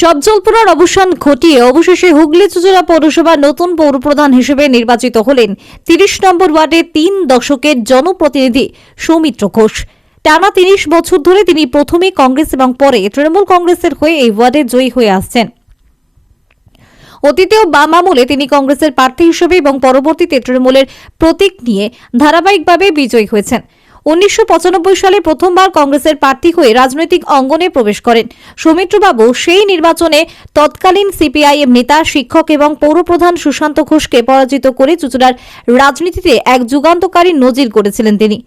সব জল্পনার অবসান ঘটিয়ে অবশেষে হুগলি চুচুড়া পৌরসভার নতুন পৌরপ্রধান হিসেবে নির্বাচিত হলেন তিরিশ নম্বর ওয়ার্ডে তিন দশকের জনপ্রতিনিধি সৌমিত্র ঘোষ। টানা তিরিশ বছর ধরে তিনি প্রথমে কংগ্রেস এবং পরে তৃণমূল কংগ্রেসের হয়ে এই ওয়ার্ডে জয়ী হয়ে আসছেন। অতীতেও বাম আমলে তিনি কংগ্রেসের প্রার্থী হিসেবে এবং পরবর্তীতে তৃণমূলের প্রতীক নিয়ে ধারাবাহিকভাবে বিজয়ী হয়েছেন। উনিশশো পঁচানব্বই সালে প্রথমবার কংগ্রেসের প্রার্থী হয়ে রাজনৈতিক অঙ্গনে প্রবেশ করেন। সৌমিত্রবাবু সেই নির্বাচনে তৎকালীন সিপিআইএম নেতা, শিক্ষক এবং পৌরপ্রধান সুশান্ত ঘোষকে পরাজিত করে চুচুড়ার রাজনীতিতে এক যুগান্তকারী নজির গড়েছিলেন তিনি।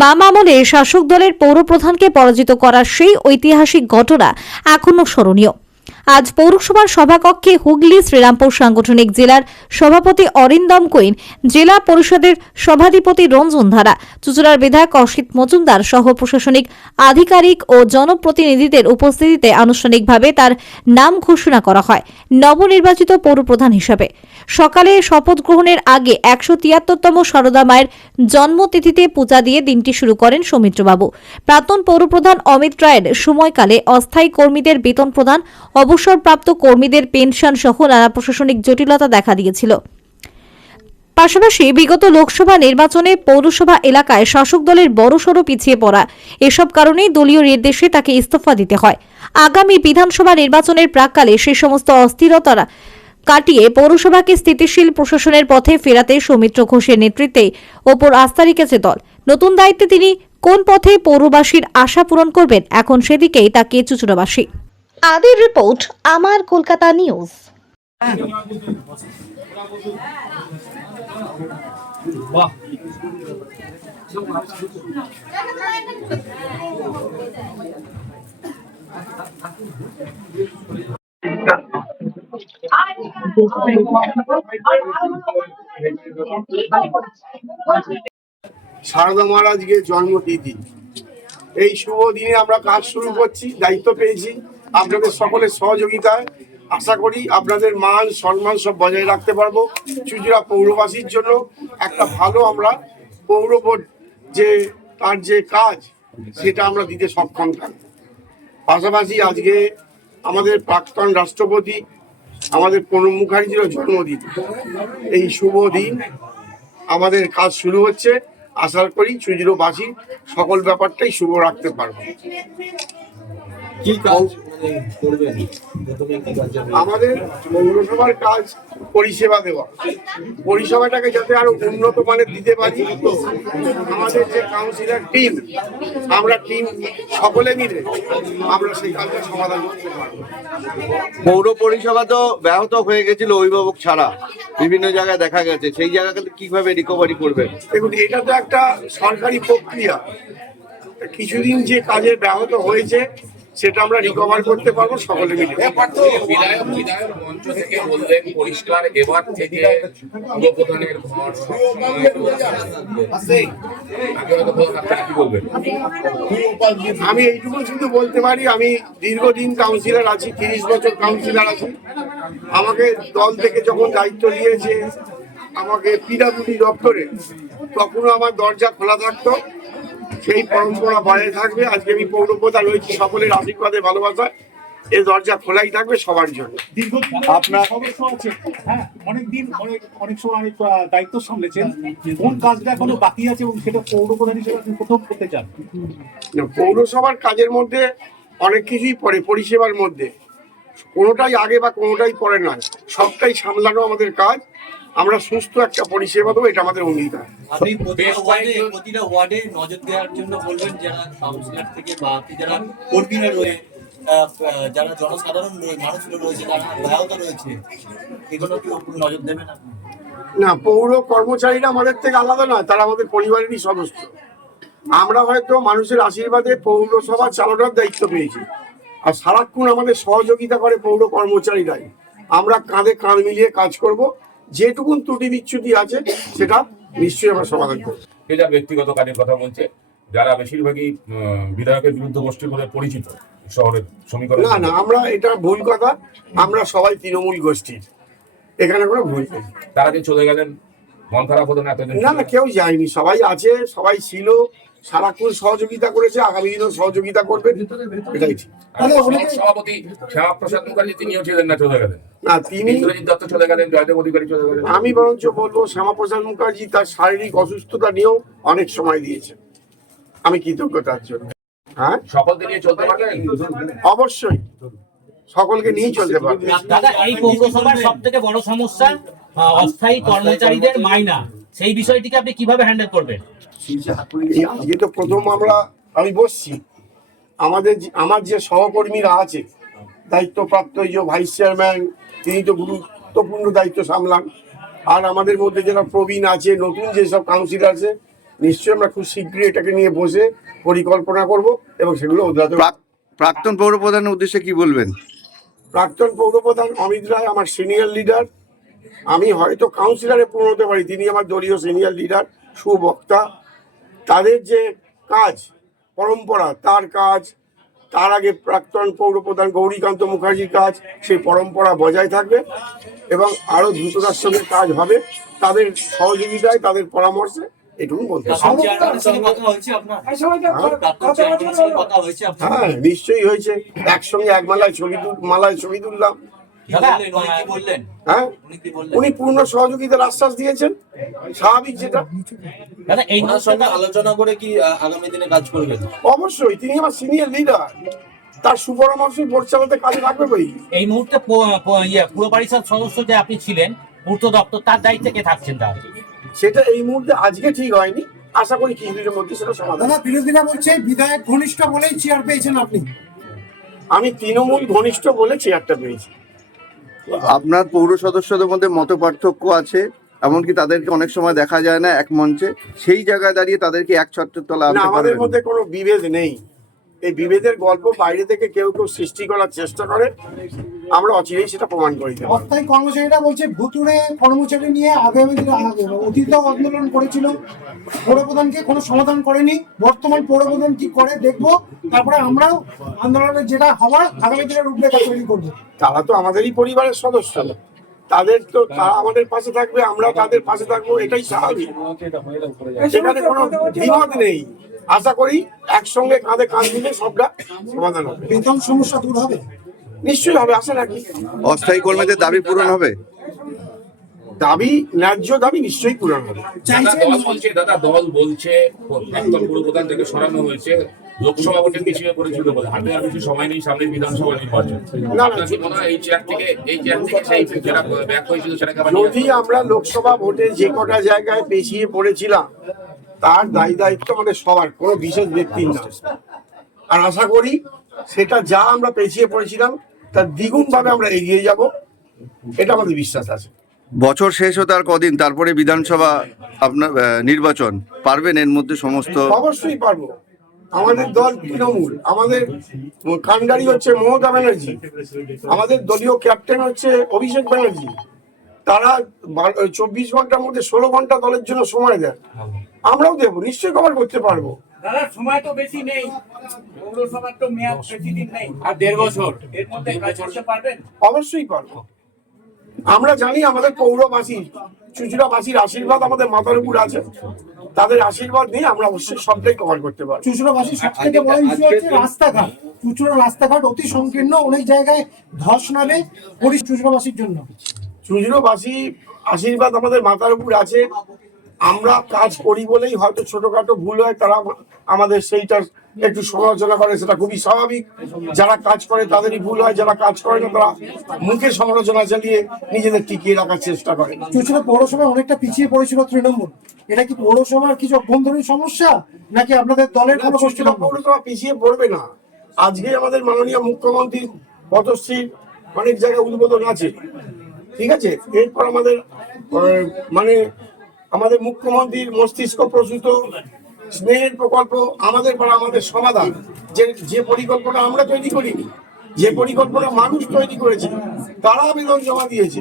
বাম আমলে শাসক দলের পৌরপ্রধানকে পরাজিত করার সেই ঐতিহাসিক ঘটনা এখনও স্মরণীয়। আজ পৌরসভার সভাকক্ষে হুগলি শ্রীরামপুর সাংগঠনিক জেলার সভাপতি অরিন্দম কৈন জেলা পরিষদের সভাধিপতি রঞ্জন ধারা, চুচুড়ার বিধায়ক অসিত মজুমদার সহ প্রশাসনিক আধিকারিক ও জনপ্রতিনিধিদের উপস্থিতিতে আনুষ্ঠানিকভাবে তার নাম ঘোষণা করা হয়। নবনির্বাচিত পৌরপ্রধান হিসাবে। সকালে শপথ গ্রহণের আগে একশো তিয়াত্তরতম সারদা মায়ের জন্মতিথিতে পূজা দিয়ে দিনটি শুরু করেন সৌমিত্রবাবু। প্রাক্তন পৌরপ্রধান অমিত রায়ের সময়কালে অস্থায়ী কর্মীদের বেতন প্রদান অবসরপ্রাপ্ত কর্মীদের পেনশন সহ নানা প্রশাসনিক জটিলতা দেখা দিয়েছিল। পাশাপাশি বিগত লোকসভা নির্বাচনে পৌরসভা এলাকায় শাসক দলের বড়সড় পিছিয়ে পড়া। এসব কারণেই দলীয় নির্দেশে তাকে ইস্তফা দিতে হয়। আগামী বিধানসভা নির্বাচনের প্রাককালে সে সমস্ত অস্থিরতারা কাটিয়ে পৌরসভাকে স্থিতিশীল প্রশাসনের পথে ফেরাতে সৌমিত্র ঘোষের নেতৃত্বে ওপর আস্থা রেখেছে দল। নতুন দায়িত্বে তিনি কোন পথে পৌরবাসীর আশা পূরণ করবেন? এখন সেদিকেই তাকিয়ে চুচুড়াবাসী। আদির রিপোর্ট, আমার কলকাতা নিউজ। সারদা মহারাজকে জন্মতিথি এই শুভ দিনে আমরা কাজ শুরু করছি, দায়িত্ব পেয়েছি। আপনাদের সকলের সহযোগিতায় আশা করি আপনাদের মান সম্মান সব বজায় রাখতে পারব। চুচুড়া পৌরবাসীর জন্য একটা ভালো আমরা পৌর যে, তার যে কাজ, সেটা আমরা দিতে সক্ষম থাকব পাশাপাশি আজকে আমাদের প্রাক্তন রাষ্ট্রপতি, আমাদের প্রণব মুখার্জিরও জন্মদিন। এই শুভ দিন আমাদের কাজ শুরু হচ্ছে। আশা করি চুজরোবাসী সকল ব্যাপারটাই শুভ রাখতে পারব। কি কাজ মানে করবেন? প্রথমে কি কাজ আমাদের পৌরসভার কাজ পরিষেবা দেওয়া। পরিষেবাটাকে যাতে আরও উন্নত মানের দিতে পারি আমাদের যে কাউন্সিলর টিম আমরা টিম সকলে মিলে আমরা সেই কাজটা সমাধান করতে পারব। পৌর পরিষেবা তো ব্যাহত হয়ে গেছিল অভিভাবক ছাড়া। বিভিন্ন জায়গায় দেখা গেছে। সেই জায়গাগুলো কীভাবে রিকভারি করবে? দেখুন এটা তো একটা সরকারি প্রক্রিয়া। কিছুদিন যে কাজের ব্যাহত হয়েছে সেটা আমরা রিকভার করতে পারব সকলে মিলে। বিধায়ক বিধায়ক মঞ্চ থেকে বললেন পরিষ্কার এবার থেকে ঘর আমি এইটুকু শুধু বলতে পারি আমি দীর্ঘদিন কাউন্সিলর আছি তিরিশ বছর কাউন্সিলর আছি। আমাকে দল থেকে যখন দায়িত্ব দিয়েছে আমাকে পিডাব্লিউডি দপ্তরে তখনও আমার দরজা খোলা থাকতো। সেই পরম্পরা বজায় থাকবে। আজকে আমি পৌরপ্রধান রয়েছি সকলের আশীর্বাদে ভালোবাসায় এই দরজা খোলাই থাকবে সবার জন্য। আপনার হ্যাঁ অনেকদিন অনেক অনেক সময় অনেক দায়িত্ব সামলেছেন। কোন কাজটা এখনও বাকি আছে এবং সেটা পৌর প্রধান হিসেবে আপনি প্রথম করতে চান? পৌরসভার কাজের মধ্যে অনেক কিছুই পড়ে পরিষেবার মধ্যে। কোনোটাই আগে বা কোনোটাই পরে নয় সবটাই সামলানো আমাদের কাজ। আমরা সুস্থ একটা পরিষেবা দেবো এটা আমাদের অঙ্গীকার। আপনি প্রতিটা ওয়ার্ডে প্রতিটা ওয়ার্ডে নজর দেওয়ার জন্য বলবেন যারা কাউন্সিলর থেকে বা যারা কর্মীরা যারা জনসাধারণ মানুষগুলো রয়েছে রয়েছে এগুলো কি নজর দেবেন আপনি? না পৌর কর্মচারীরা আমাদের থেকে আলাদা নয় তারা আমাদের পরিবারেরই সদস্য। আমরা হয়তো মানুষের আশীর্বাদে পৌরসভা চালানোর দায়িত্ব পেয়েছি। আর সারাক্ষণ আমাদের সহযোগিতা করে পৌর কর্মচারীরাই। আমরা কাঁধে কাঁধ মিলিয়ে কাজ করব। যেটুকুন ত্রুটি বিচ্যুতি আছে সেটা নিশ্চয়ই আমরা সমাধান করব। এটা ব্যক্তিগত কাজের কথা বলছে যারা বেশিরভাগই বিধায়কের বিরুদ্ধে গোষ্ঠী বলে পরিচিত শহরের সমীকরণ। না না আমরা এটা ভুল কথা। আমরা সবাই তৃণমূল গোষ্ঠীর। এখানে কোনো ভুল নেই। তারা যে চলে গেলেন? মন খারাপ হতো না না কেউ যায়নি। সবাই আছে সবাই ছিল। সারাক্ষণ সহযোগিতা করেছে আগামী দিনেও সহযোগিতা করবে। এটাই ঠিক। সমাজ সভাপতি শ্যামাপ্রসাদ মুখার্জি তিনিও ছিলেন না চলে গেলেন? না তিনি দত্ত চলে গেলেন জয়দেব অধিকারী চলে গেলেন। আমি বরঞ্চ বলব শ্যামাপ্রসাদ মুখার্জি তার শারীরিক অসুস্থতা নিয়েও অনেক সময় দিয়েছে। আমি কৃতজ্ঞ তার জন্য। হ্যাঁ? সকলকে নিয়ে চলতে পারবেন অবশ্যই। সকলকে নিয়েই চলতে পারবে দাদা এই পৌরসভার সব থেকে বড় সমস্যা অস্থায়ী কর্মচারীদের মাইনা। সেই বিষয়টিকে আপনি কীভাবে হ্যান্ডেল করবেন? আজকে তো প্রথম আমরা আমি বসছি। আমাদের যে- আমার যে সহকর্মীরা আছে দায়িত্বপ্রাপ্ত এই যে ভাইস চেয়ারম্যান তিনি তো গুরুত্বপূর্ণ দায়িত্ব সামলান। আর আমাদের মধ্যে যারা প্রবীণ আছে নতুন যেসব কাউন্সিলর আছে নিশ্চয়ই আমরা খুব শীঘ্রই এটাকে নিয়ে বসে পরিকল্পনা করব এবং সেগুলো উদ্ধার প্রাক্তন পৌর প্রধানের উদ্দেশ্যে কি বলবেন? প্রাক্তন পৌরপ্রধান অমিত রায় আমার সিনিয়র লিডার আমি হয়তো কাউন্সিলরে পূর্ণ হতে পারি তিনি আমার দলীয় সিনিয়র লিডার সুবক্তা। তাদের যে কাজ পরম্পরা তার কাজ তার আগে প্রাক্তন পৌরপ্রধান গৌরীকান্ত মুখার্জির কাজ সেই পরম্পরা বজায় থাকবে এবং আরও দ্রুততার সঙ্গে কাজ হবে। তাদের সহযোগিতায় তাদের পরামর্শে এটুকু বলতে পারি। হ্যাঁ নিশ্চয়ই হয়েছে। একসঙ্গে এক মালায় ছবি মালায় ছবি তুললাম। হ্যাঁ? উনি কি বললেন? উনি পূর্ণ সহযোগিতার আশ্বাস দিয়েছেন। স্বাভাবিক যেটা। দাদা এই সঙ্গে আলোচনা করে কি আগামী দিনে কাজ করবেন? অবশ্যই তিনি আমার সিনিয়র লিডার তার সুপরামর্শই বোর্ড চালাতে কাজে লাগবে বই এই মুহূর্তে ইয়ে পুর পরিষদ সদস্য যে আপনি ছিলেন পূর্ত দপ্তর তার দায়িত্বে কে থাকছেন তাহলে? সেটা এই মুহূর্তে আজকে ঠিক হয়নি। আশা করি কিছুদিনের মধ্যে সেটা সমাধান দাদা বিরোধীরা বলছে বিধায়ক ঘনিষ্ঠ বলেই চেয়ার পেয়েছেন আপনি। আমি তৃণমূল ঘনিষ্ঠ বলে চেয়ারটা পেয়েছি। আপনার পৌর সদস্যদের মধ্যে মত পার্থক্য আছে এমনকি তাদেরকে অনেক সময় দেখা যায় না এক মঞ্চে। সেই জায়গায় দাঁড়িয়ে তাদেরকে এক ছত্রের তলা আমাদের মধ্যে কোনো বিভেদ নেই। এই বিভেদের গল্প বাইরে থেকে কেউ কেউ সৃষ্টি করার চেষ্টা করে। আমরা অচিরেই সেটা প্রমাণ করে। অস্থায়ী কর্মচারীরা বলছে ভুতুড়ে কর্মচারী নিয়ে আগামী দিনে অতীত আন্দোলন করেছিল। পৌরপ্রধানকে কোনো সমাধান করেনি। বর্তমান পৌরপ্রধান কি করে দেখব। তারপরে আমরাও আন্দোলনের যেটা হওয়ার আগামী দিনে রূপরেখা তৈরি করব। তারা তো আমাদেরই পরিবারের সদস্য। তাদের তো তারা আমাদের পাশে থাকবে আমরাও তাদের পাশে থাকব এটাই স্বাভাবিক। সেখানে কোনো দ্বিমত নেই। আশা করি একসঙ্গে কাঁধে কাঁধ দিলে সবটা সমাধান হবে। বেতন সমস্যা দূর হবে? নিশ্চয়ই হবে আশা রাখি অস্থায়ী কর্মীদের দাবি পূরণ হবে। দাবি ন্যায্য দাবি নিশ্চয়ই পূরণ হবে। দাদা চাইছে দল বলছে দাদা দল বলছে প্রাক্তন পুর প্রধান থেকে সরানো হয়েছে লোকসভা ভোটে পিছিয়ে পড়েছিল বলে। হাতে আর বেশি সময় নেই সামনে বিধানসভা নির্বাচন। আপনার কি মনে হয় এই চেয়ার থেকে এই চেয়ার থেকে সেই যেটা ব্যাক হয়েছিল সেটাকে যদি আমরা লোকসভা ভোটে যে কটা জায়গায় পেছিয়ে পড়েছিলাম তার দায়ী দায়িত্ব আমাদের সবার কোনো বিশেষ ব্যক্তির না। আর আশা করি সেটা যা আমরা পেছিয়ে পড়েছিলাম তার দ্বিগুণ ভাবে আমরা এগিয়ে যাব এটা আমাদের বিশ্বাস আছে। বছর শেষ হতে আর কদিন তারপরে বিধানসভা আপনার নির্বাচন পারবেন এর মধ্যে সমস্ত? অবশ্যই পারব। আমাদের দল তৃণমূল আমাদের কান্ডারি হচ্ছে মমতা ব্যানার্জি আমাদের দলীয় ক্যাপ্টেন হচ্ছে অভিষেক ব্যানার্জি। তারা চব্বিশ ঘণ্টার মধ্যে ষোলো ঘণ্টা দলের জন্য সময় দেয়। আমরাও দেবো নিশ্চয়ই কভার করতে পারব। দাদা সময় তো বেশি নেই। পৌরসভার তো মেয়াদ বেশি দিন নেই। আর দেড় বছর। এর মধ্যে কাজ করতে পারবেন? অবশ্যই পারব। আমরা জানি আমাদের পৌরবাসী চুচুড়াবাসীর আশীর্বাদ আমাদের মাথার উপর আছে। তাদের আশীর্বাদ নিয়ে আমরা অবশ্যই সবটাই কভার করতে পারব। চুচুড়াবাসীর সব থেকে বড় ইস্যু হচ্ছে রাস্তাঘাট। চুচুড়া রাস্তাঘাট অতি সংকীর্ণ অনেক জায়গায় ধস নামে পরি চুচুড়াবাসীর জন্য। চুচুড়োবাসী আশীর্বাদ আমাদের মাথার উপর আছে। আমরা কাজ করি বলেই হয়তো ছোটখাটো ভুল হয় তারা আমাদের সেইটা একটু সমালোচনা করে সেটা খুবই স্বাভাবিক। যারা কাজ করে তাদেরই ভুল হয় যারা কাজ করে না তারা মুখে সমালোচনা চালিয়ে নিজেদের টিকিয়ে রাখার চেষ্টা করে। চুচুড়া পৌরসভা অনেকটা পিছিয়ে পড়েছিল তৃণমূল। এটা কি পৌরসভার কিছু অভ্যন্তরীণ সমস্যা নাকি আপনাদের দলের কোনো পৌরসভা পিছিয়ে পড়বে না। আজকে আমাদের মাননীয় মুখ্যমন্ত্রী পদশ্রী অনেক জায়গায় উদ্বোধন আছে। ঠিক আছে? এরপর আমাদের মানে আমাদের মুখ্যমন্ত্রীর মস্তিষ্ক প্রসূত, স্নেহের প্রকল্প, আমাদের পাড়া, আমাদের সমাধান। যে যে পরিকল্পনা আমরা তৈরি করিনি, যে পরিকল্পনা মানুষ তৈরি করেছে, তারা আবেদন জমা দিয়েছে,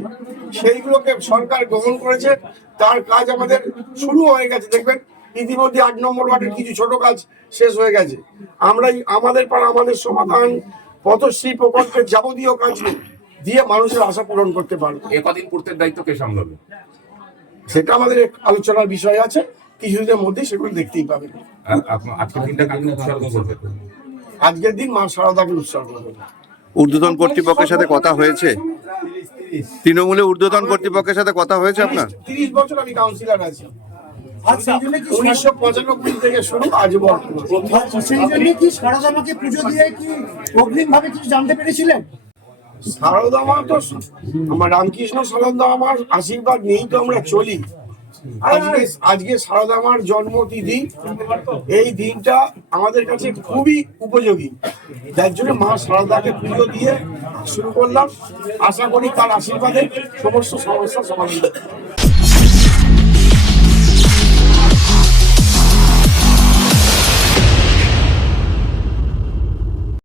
সেইগুলোকে সরকার গ্রহণ করেছে। তার কাজ আমাদের শুরু হয়ে গেছে, দেখবেন, ইতিমধ্যে আট নম্বর ওয়ার্ডের কিছু ছোট কাজ শেষ হয়ে গেছে। আমরা আমাদের পাড়া, আমাদের সমাধান, পথশ্রী প্রকল্পের যাবতীয় কাজ দিয়ে মানুষের আশা পূরণ করতে পারব। একদিন পূর্তের দায়িত্ব কে সামলাবে? সেটা আমাদের এক আলোচনার বিষয় আছে। কিছুদিনের মধ্যে সেগুলো দেখতেই পাবেন। আজকের দিনটা কাকে উৎসর্গ করবে আজকের দিন মা শারদাকে উৎসর্গ করব ঊর্ধ্বতন কর্তৃপক্ষের সাথে কথা হয়েছে? তৃণমূলে ঊর্ধ্বতন কর্তৃপক্ষের সাথে কথা হয়েছে আপনার? তিরিশ বছর আমি কাউন্সিলর আছি। আচ্ছা উনিশশো পঁচানব্বই থেকে শুরু আজ বর্তমান। আচ্ছা, সেই জন্য কি পুজো দিয়ে কি অগ্রিম ভাবে কিছু জানতে পেরেছিলেন? শারদা মা তো আমার রামকৃষ্ণ সারদা আমার আশীর্বাদ নেই তো আমরা চলি। আজকে আজকে সারদা মার জন্মতিথি। এই দিনটা আমাদের কাছে খুবই উপযোগী। যার জন্য মা সারদাকে পুজো দিয়ে শুরু করলাম। আশা করি তার আশীর্বাদে সমস্ত সমস্যা সমাধান।